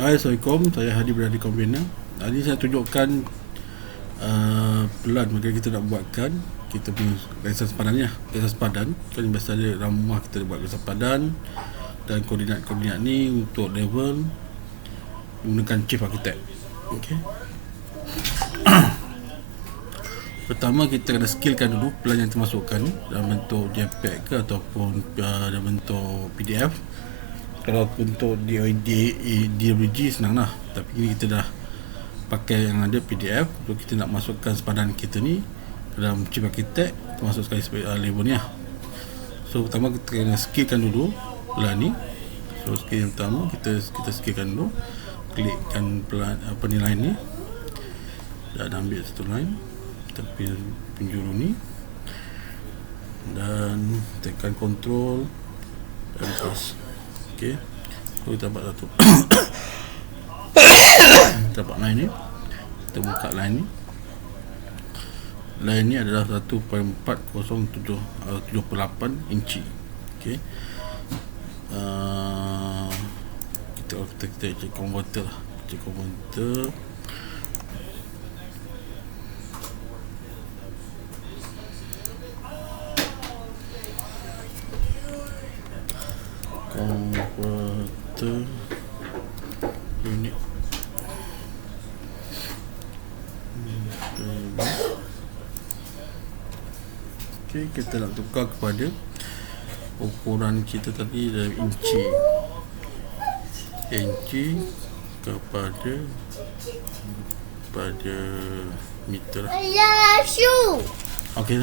Hai Assalamualaikum. Saya Hadi berada di Combiner Hari ini saya tunjukkan uh, Pelan bagaimana kita nak buatkan. Kita punya garisan sepadan lah. Garisan sepadan. Kan biasa ada dalam rumah kita buat garisan sepadan. Dan koordinat-koordinat ni Untuk level Menggunakan chief architect. Okay Pertama kita kena skillkan dulu pelan yang termasukkan dalam bentuk JPEG ke ataupun uh, dalam bentuk PDF kalau DOD, DWG senang lah. Tapi ini kita dah pakai yang ada PDF so kita nak masukkan sepadan kita ni dalam chip architect kita masuk sekali uh, label ni lah. So pertama kita kena skillkan dulu pelan ni. So skill yang pertama kita kita skillkan dulu. Klikkan pelan, uh, penilaian ni dan ambil satu line. Tepi penjuru ni. Dan tekan control. Dan pas ok kalau kita dapat satu. Kita dapat line ni. Kita buka line ni. Line ni adalah 1.4078 uh, inci. Ok uh, kita kita, kita cek converter lah. Cek converter converter unit Okay, kita nak tukar kepada ukuran kita tadi dari inci inci kepada pada meter Ayah, shoe. Okey,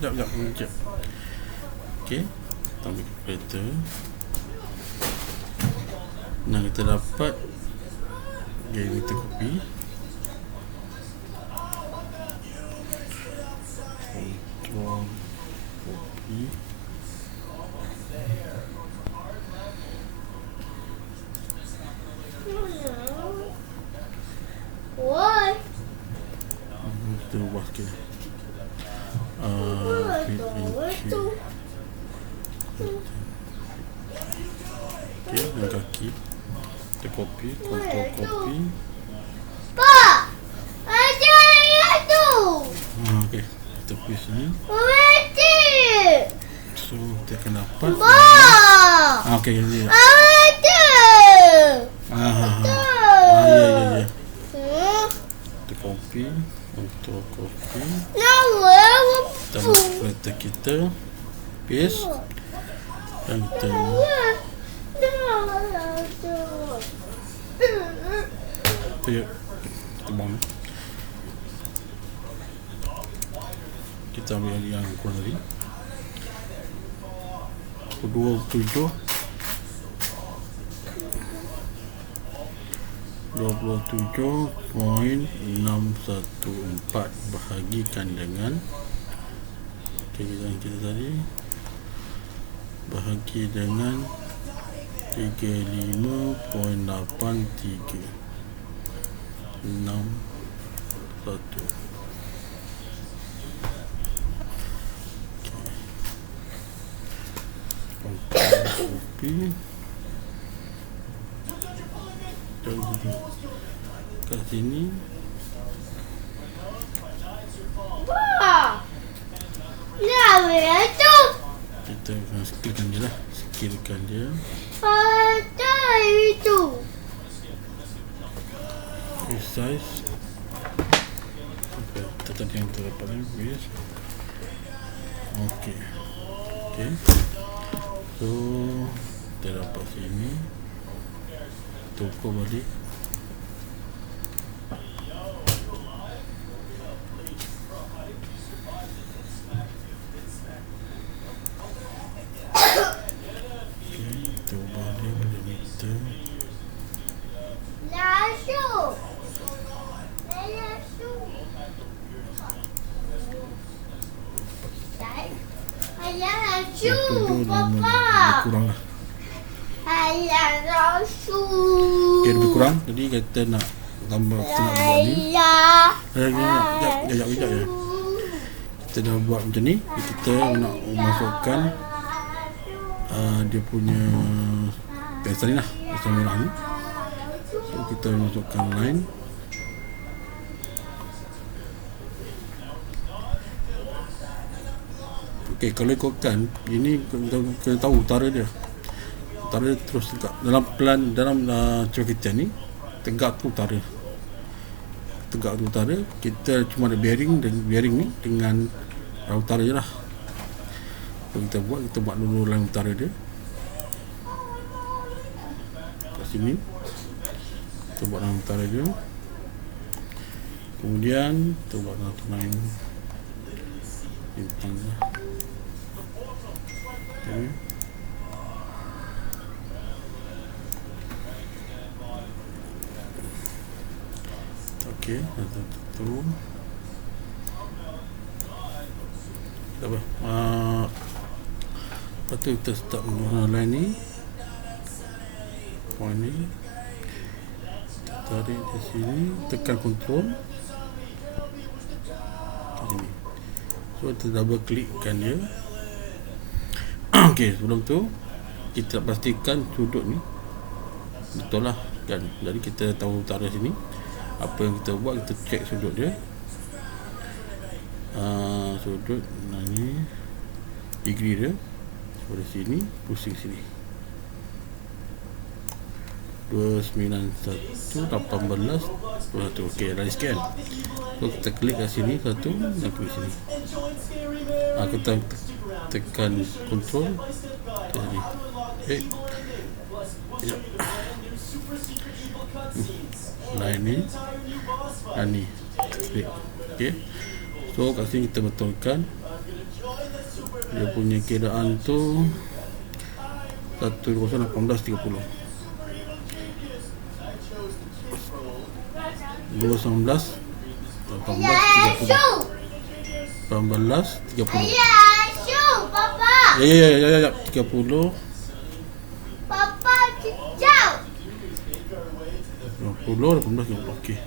jap jap jap. Okey. Ambil kereta. Nah, kita dapat Okay, kita copy Control Copy What? Kita Fit inci Okay, dengan kaki Copy, control copy Pak, ada ayah tu. ah, Okay, pergi sini. Mati. So, kita akan dapat Pak, ah, Okay, jadi ada. ah, ah, ah. ya, ya, ya. Hmm, Kita copy Control copy Nama Kita ambil kereta kita Paste. Dan kita Ya Kita buang Kita ambil yang, kurang tadi. 27 27.614 bahagikan dengan yang kita tadi. Bahagi dengan 35.83 61 kopi dan kita kat sini. Kita akan skillkan dia lah skillkan dia. Itu. Resize okay, kita tadi yang terdapat ni base ok. Ok so kita dapat sini kita ukur balik Okay, kita ubah dia pada meter Lasu. Lasu. Tujuh lima lebih Papa. kurang lah Ayah lasu. Okay, lebih kurang Jadi kita nak tambah Kita nak buat ni Ayah. Eh, kejap, kejap, kejap, kejap je Kita dah buat macam ni Kita nak masukkan uh, Dia punya Biasa ni lah Biasa murah ni So kita masukkan line Okey, kalau ikutkan ini kita kena tahu utara dia. Utara dia terus tegak dalam plan dalam uh, kita ni tegak tu utara. Tegak tu utara, kita cuma ada bearing dan bearing ni dengan arah utara je lah. Kalau kita buat, kita buat dulu line utara dia. Kat sini. Kita buat line utara dia. Kemudian kita buat satu line bintang lah. Okey, satu tu. Apa. Uh, lepas tu kita start menggunakan line ni. Point ni. Tarik di sini. Tekan control. Sini. So kita double klikkan dia. Okey, sebelum tu kita pastikan sudut ni betul lah kan. Jadi kita tahu utara sini. Apa yang kita buat kita check sudut dia. Uh, sudut nah ni degree dia dari sini pusing sini 291 18 21 okey dah scan so kita klik kat sini satu dan klik sini ah, kita tekan control. Sini okey ya. Hmm. line ni dan ni. Okey so kat sini kita betulkan. Dia punya kiraan tu 1018 30 219 18 30 18 30 Ayah, shoot, Papa. Ya ya ya ya ya 30 Papa, kejap. 20 18 30 okey.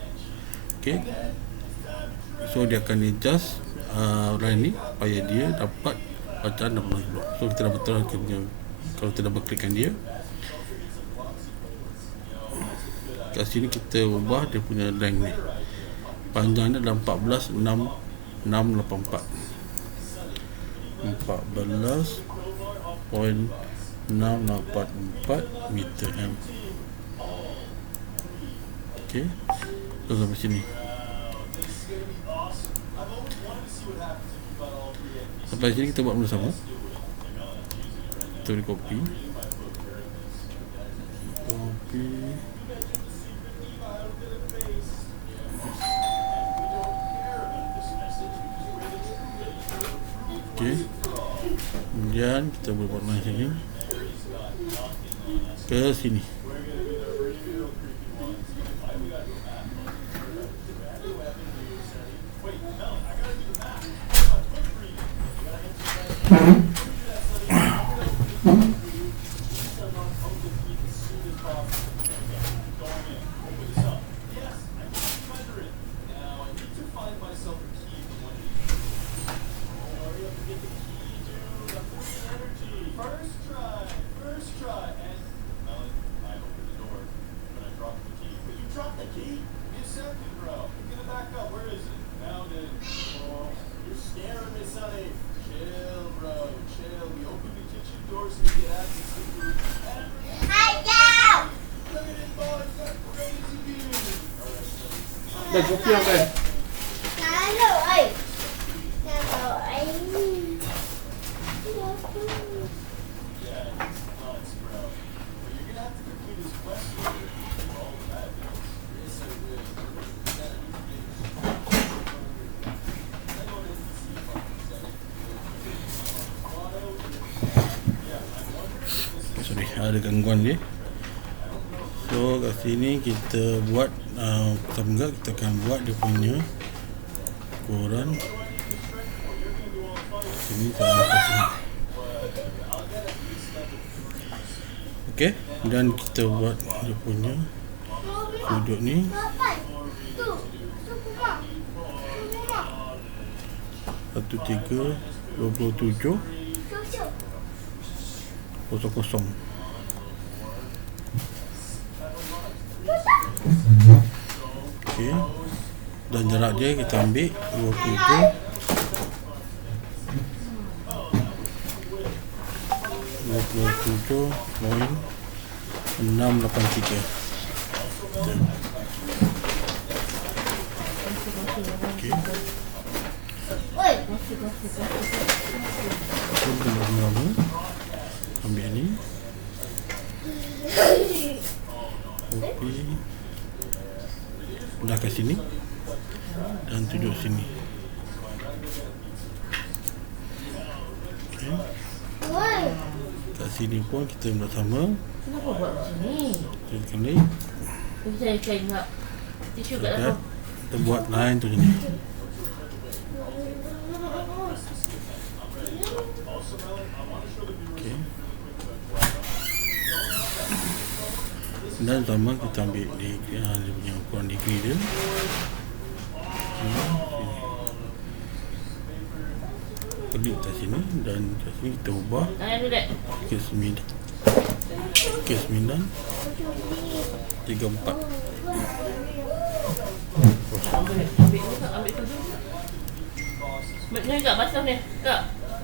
Okey. So dia akan adjust uh, line ni supaya dia dapat bacaan 18 blok. So kita dah betul kita punya kalau kita double klikkan dia kat sini kita ubah dia punya length ni panjangnya adalah 14 6 684 14.684 meter M. Okey. So sampai sini. Sampai sini kita buat benda sama. Kita boleh copy Copy Kemudian kita boleh buat line sini. Ke sini. If this is Sorry, ada gangguan dia. Sini kita buat uh, pertama juga kita akan buat dia punya ukuran sini sama. Okey, dan kita buat dia punya sudut ni satu tiga dua puluh tujuh kosong kosong. Okey. Dan jarak dia kita ambil 27 27 poin 683 Okey. Oi. So, belum lama Ambil ni Kopi Dah kat sini. Dan tunjuk sini. Okay. Kat sini pun kita buat sama. Kenapa buat macam ni? Kita kena Tapi saya tak Tisu kat dalam. Kita buat line tu sini Okay. Dan sama kita ambil di, uh, dia punya ukuran degree dia. Kedip kat sini dan kat sini kita ubah ke sembilan ke sembilan tiga empat Ambil Ambil ni tak Ambil tu dulu Ambil ni tak basah ni Tak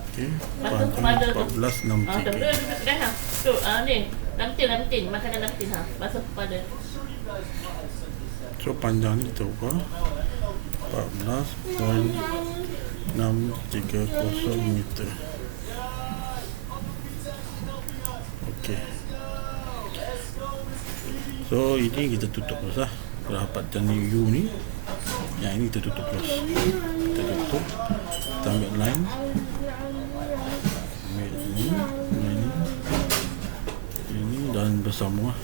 okay. Masuk panjang kepada tu. empat belas enam Ah, tu tiga duduk duduk dah ha. Tu ah ni. Lamtin lamtin. Makanan lamtin ha. Basuh kepala. so panjang ni kita tiga kosong meter. Okay. so ini kita tutup terus lah rapatan U ni yang ini kita tutup terus kita tutup. Kita ambil line ini dan bersama lah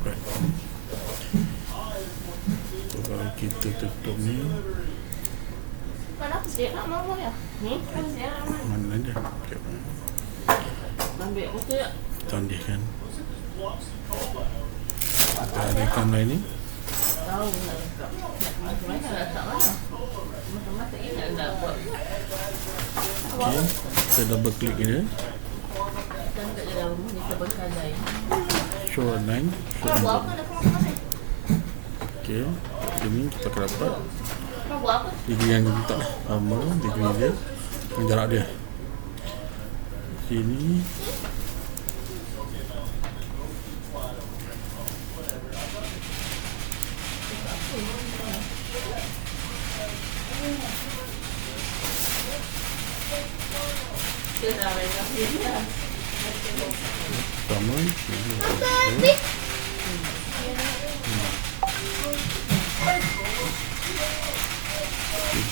Right. So, kalau kita tutup ni Mana aku dia nak mau ya? Hmm? Aku dia nak mau. mana dia Sekejap. Ambil muka tak? tandihkan kita adakan line ni Tahu nak. Nak macam mana nak tak mana. Ingat nak buat. okay. kita double click dia kat dalam ni terberkadai. show a line show mana? okay. ini kita akan dapat apa? degree yang kita letak sama degree dia jarak dia sini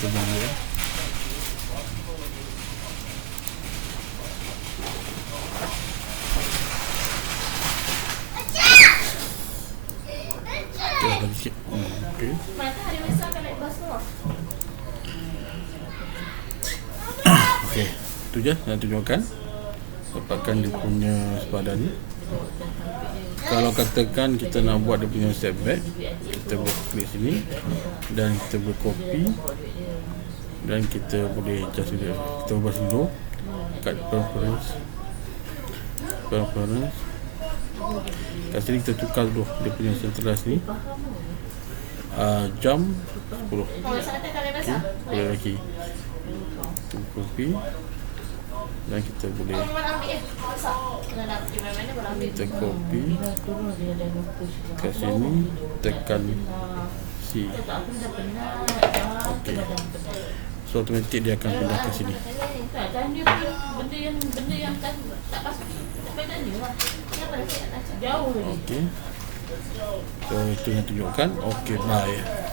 buang dia. Hmm, okay. mana hari besok akan naik bas semua? Okey, tu je yang tunjukkan dapatkan dia punya sepadan ni. Kalau katakan kita nak buat dia punya step back, kita boleh klik sini dan kita boleh copy dan kita boleh adjust dia. Kita ubah dulu kat preference preference kat sini kita tukar dulu dia punya centralize ni uh, jam 10 Kau besok nanti kali okay. besok. boleh lagi tu copy dan kita boleh kita copy kat sini tekan C Okey. So automatic dia akan pindah ke sini Tak, dan dia pun benda yang benda yang tak tak pas tak payah tanya lah. Kenapa dah siap nak cakap? Jauh lagi. Okey. So itu yang tunjukkan. Okey, bye.